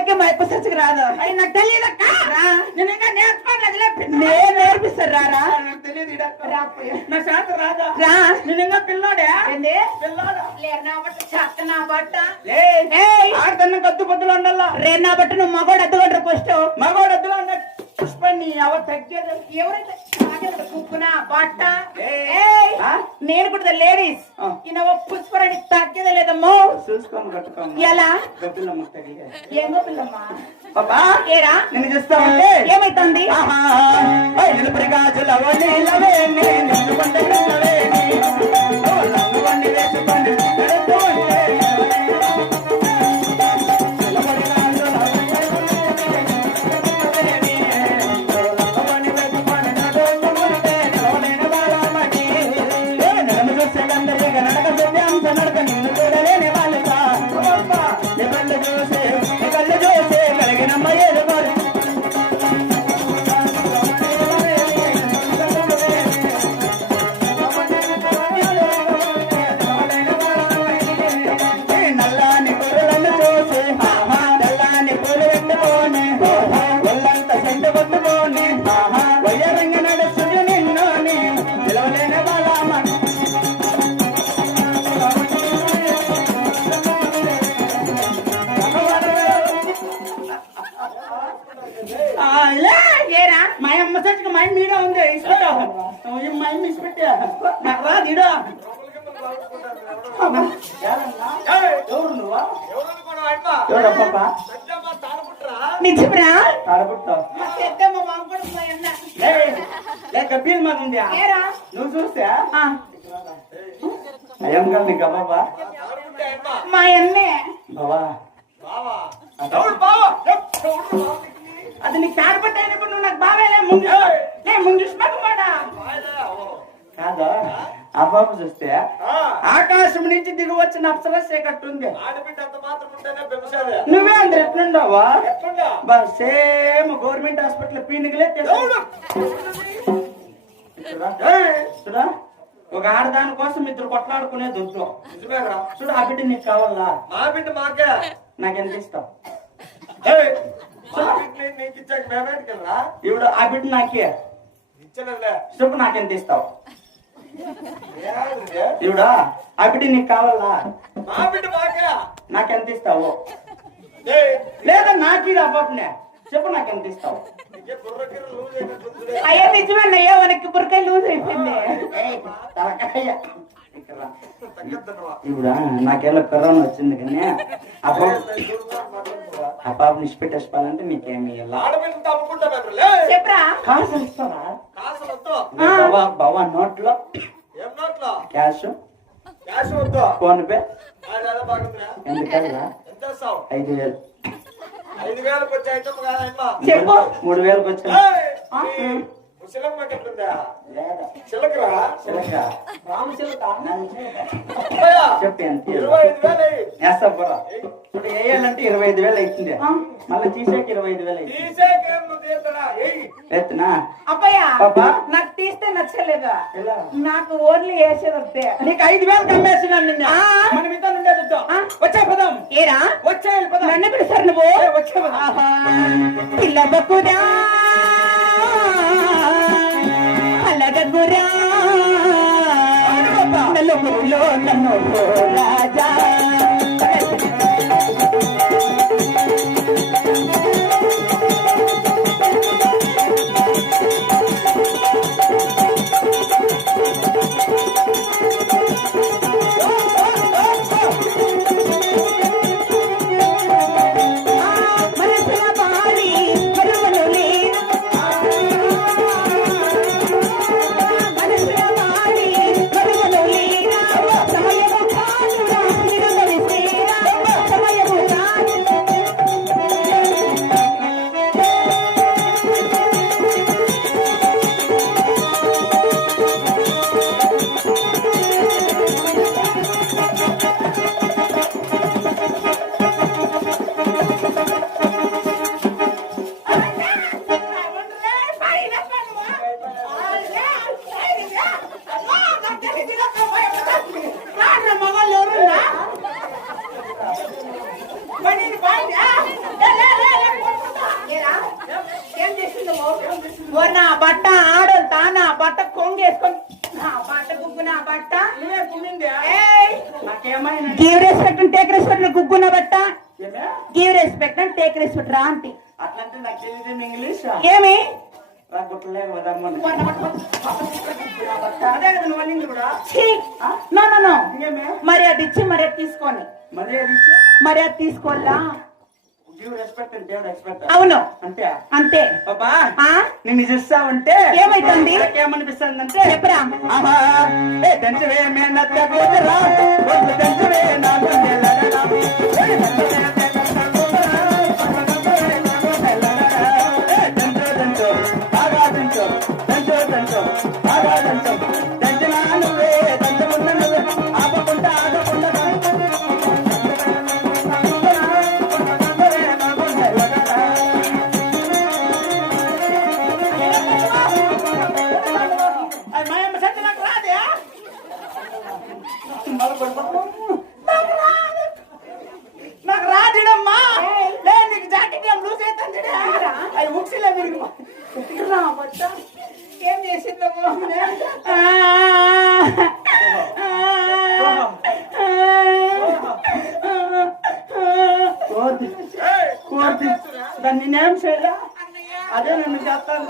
రాదు. నాకు. నేను ఇంకా నేను నేర్పిస్తారు రారా తెలియదు. నా శాత రాదా? రా. నేను ఇంకా పిల్లోడే? ఏంది? పిల్లోడా? లేరు నా బట్ట చెత్త నా బట్ట. ఏయ్ ఏయ్. ఆడదన్న కద్దు పొద్దులు ఉండాలా రే నా బట్ట నువ్వు మగోడు అద్దుకుంటారు ఫస్ట్ మగవాడు వద్దులో ఉన్న పుష్పని అవ తగ్గేది ఎవరైతే రాజేంద్ర కుక్కున బట్ట? నేను కూడా లేడీస్. ఈయన పుష్పరాణి తగ్గేదే లేదమ్మో. చూసుకొని కట్టుకోమ్మా. ఎలా? గొప్పలమ్మ తగిలే ఏంగో పిల్లమ్మా? పాపా ఏరా? నిన్ను చూస్తా ఉంటే ఏమైతుంది? ఆహా, ఓయ్ నిలుపురి గాజులవో నీలవే నీ, నాకు రా నీడా ఎవరు నువ్వా? ఎవరప్పా నిజమరా ఆడబుట్టావు మా పెద్దమ్మ మామూలు మా అన్న లే గబ్బీల్ మాది ఉంది ఏరా? నువ్వు చూస్తే? ఆ, అయ్యం గా నీకు బాబా మా అన్నే. బావా. అది నీకు తాడపట్టి అయినప్పుడు నువ్వు నాకు బావేలే ముందు లే ముందు కాదా. ఆ బాబు చూస్తే ఆకాశం నుంచి దిగి వచ్చిన అప్సరస్సే కట్టుంది నువ్వే అందరు ఎట్లుండవా? సేమ్ గవర్నమెంట్ హాస్పిటల్ పీనుగులే చూడా ఒక ఆడదాని కోసం ఇద్దరు కొట్లాడుకునేది వద్దు చూడు ఆ బిడ్డ నీకు కావాలా? మా బిడ్డ మాకే. నీకు ఇచ్చాక మేమేంటికెళ్ళా ఇప్పుడు ఆ బిడ్డ నాకే. చెప్పు నాకెంత ఇస్తావు? ఏది? ఇవిడా ఆ బిడ్డ నీకు కావాలా మా బిడ్డ మాకే నాకెంత ఇస్తావు ఏయ్, లేదా నాకు ఆ పాపనే చెప్పు నాకెంత ఇస్తావు నీకే బుర్ర గిర్ర లూజ్ అయినట్టుందిలే. అయ్యా నిజమేనయ్యా మనకి బురకాయ లూజ్ అయిపోయింది ఏయ్, తలకాయ. ఇక్కడ రా. తగ్గద్దన్నవా? ఇవిడా నాకేళ్ళ కరోనా వచ్చింది కానీ ఆ ఆ పాపని ఇష్టపెట్టేసుకోవాలంటే నీకేమి ఇవ్వాలా బావా బావా నోట్లో? ఏం నోట్లో? క్యాష్? ఫోన్ పే ఎందుకల్లా ఐదు వేలు ఐదు వేలకు వచ్చే ఐటమ్ కాదమ్మా. చెప్పు మూడు వేలకు వచ్చిన. ముసలమ్మ లేదా? చిలకరా రాము చిలుక ఇరవై ఐదు వేలు అయ్యి. వేస్తా బుర్ర ఇప్పుడు వేయాలంటే ఇరవై ఐదు వేలు అవుతుంది మళ్ళీ తీసాక ఇరవై ఐదు వేలు ఎత్తునా? పాపా. నాకు తీస్తే నచ్చలేదు? నాకు ఓన్లీ వేసేది వస్తే. నీకు ఐదు వేలు కమ్మేసినాను నిన్న. మనం. వచ్చే పదం. ఏరా? వచ్చే పదం. నన్ను పిలుస్తారు నువ్వు? వచ్చే పదం. ఆహా, పిల్లబకురా అలగకురా నలుగురిలో నన్ను రాజా. బట్ట కొంగేసుకొని నా బట్ట గుగ్గు నా బట్ట. నువ్వే కుమ్మిందా ఏయ్! నాకేమైనా give respect and take respect గుగ్గున బట్ట. ఏమే? Give respect and take respect రా ఆంటీ అట్లంటే నాకు తెలియదు ఇంగ్లీష్? ఏమి? రా గుట్టలే వదమ్మని అదే కదా నువ్వు అనింది కూడా. ఛీ! No no no. ఇంకేమే మరి అది ఇచ్చి మరి అది తీసుకొని. మరి అది ఇచ్చి? మరి అది తీసుకోవాలా? అవును. అంతే? అంతే. బాబా నిన్ను చూస్తావంటే ఏమైతుంది? ఏమనిపిస్తుందంటే చెప్పరా. ఆహా ఏ దంచవే మే నత్త కూతురా కొంచెం దంచవే నా మీరు ఏం చేసిందమ్మో కోతి కోతి దాన్ని నేనేం చేయలే అదే నన్ను చేస్తాను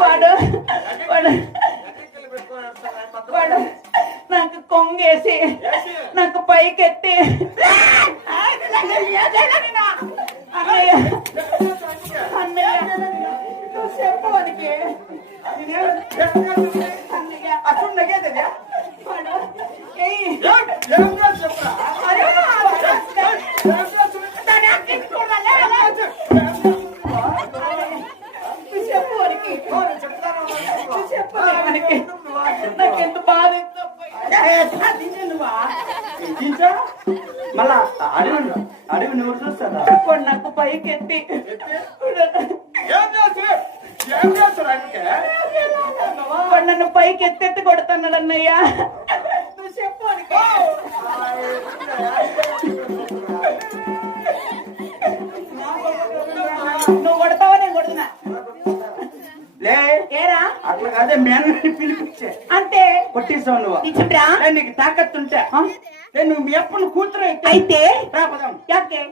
వాడు వాడు వాడు నాకు కొంగేసి నాకు పైకెత్తి అన్నయ్య మళ్ళా అడవి అడవి నువ్వు చూస్తారా? నాకు పైకెత్తి. వాడు నన్ను పైకి ఎత్తెత్తి కొడుతున్నాడు అన్నయ్య నువ్వు చెప్పు. నువ్వు కొడతావా నేను కొడుతున్నా? లే. ఏరా? అట్లా కాదే మేనని పిలిపించే. అంతే. కొట్టేసావు నువ్వు. లే, నీకు తాకత్తుంటే. ఆ? లే, నువ్వు మీ అప్పును కూతురు అయితే. యాకే